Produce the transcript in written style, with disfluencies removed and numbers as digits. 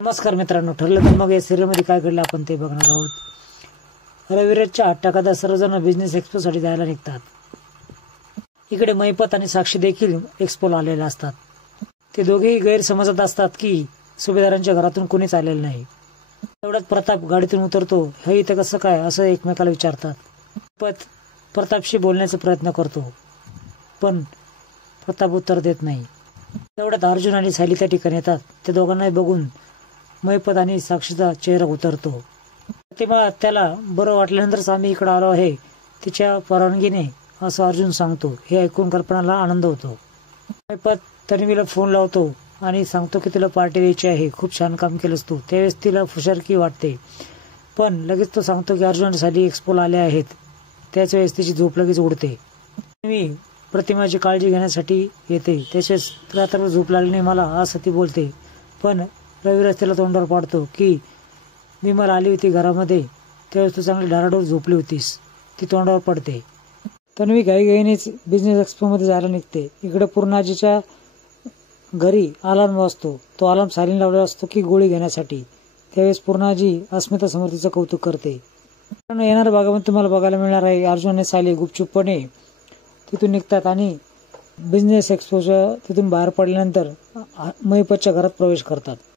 नमस्कार मित्रांनो, ठरलं तर मग या सिरियलमध्ये काय घडलं आपण ते बघणार आहोत। रविराजच्या अट्टाकात सर्वजण बिझनेस एक्सपोसाठी जायला निघतात। इकडे महिपत आणि साक्षी देखील एक्सपोला आलेले असतात। ते दोघेही गैरसमजत असतात की सुभेदारांच्या घरातून कोणीच आलेलं नाही। तेवढ्यात प्रताप गाडीतून उतरतो। हे इथं कसं काय असं एकमेकाला विचारतात। महिपत प्रतापशी बोलण्याचा प्रयत्न करतो, पण प्रताप उत्तर देत नाही। तेवढ्यात अर्जुन आणि सायली त्या ठिकाणी येतात। ते दोघांनाही बघून महिपत आणि साक्षीचा चेहरा उतरतो। प्रतिमा त्याला बरं वाटल्यानंतरच आम्ही इकडे आलो आहे, तिच्या परवानगीने, असं अर्जुन सांगतो। हे ऐकून कल्पनाला आनंद होतो। महिपत तन्वीला फोन लावतो आणि सांगतो की तुला पार्टी द्यायची आहे, खूप छान काम केलंस तू। त्यावेळेस तिला फुशारकी वाटते, पण लगेच तो सांगतो की अर्जुन आणि सायली एक्सपोला आले आहेत। त्याच वेळेस तिची झोप लगेच उडते। तन्वी प्रतिमाची काळजी घेण्यासाठी येते। त्याच्याच रात्रभर झोप लागली नाही मला, असं ती बोलते। पण रविराज तिला तोंडावर पाडतो की विमल आली होती घरामध्ये, त्यावेळेस तू चांगली डाराडोर झोपली होतीस। ती तोंडावर पडते। तन्वी घाईघाईनेच बिझनेस एक्सपो मध्ये जायला निघते। इकडे पूर्णाजीच्या घरी अलार्म वाजतो। तो अलार्म सायलेंट लावलेला असतो की गोळी घेण्यासाठी। त्यावेळेस पूर्णाजी अस्मिता समोर तिचं कौतुक करते। येणाऱ्या भागामध्ये तुम्हाला बघायला मिळणार आहे अर्जुन आणि सायली गुपचूपपणे तिथून निघतात आणि बिझनेस एक्सपोच्या तिथून बाहेर पडल्यानंतर महिपतच्या घरात प्रवेश करतात।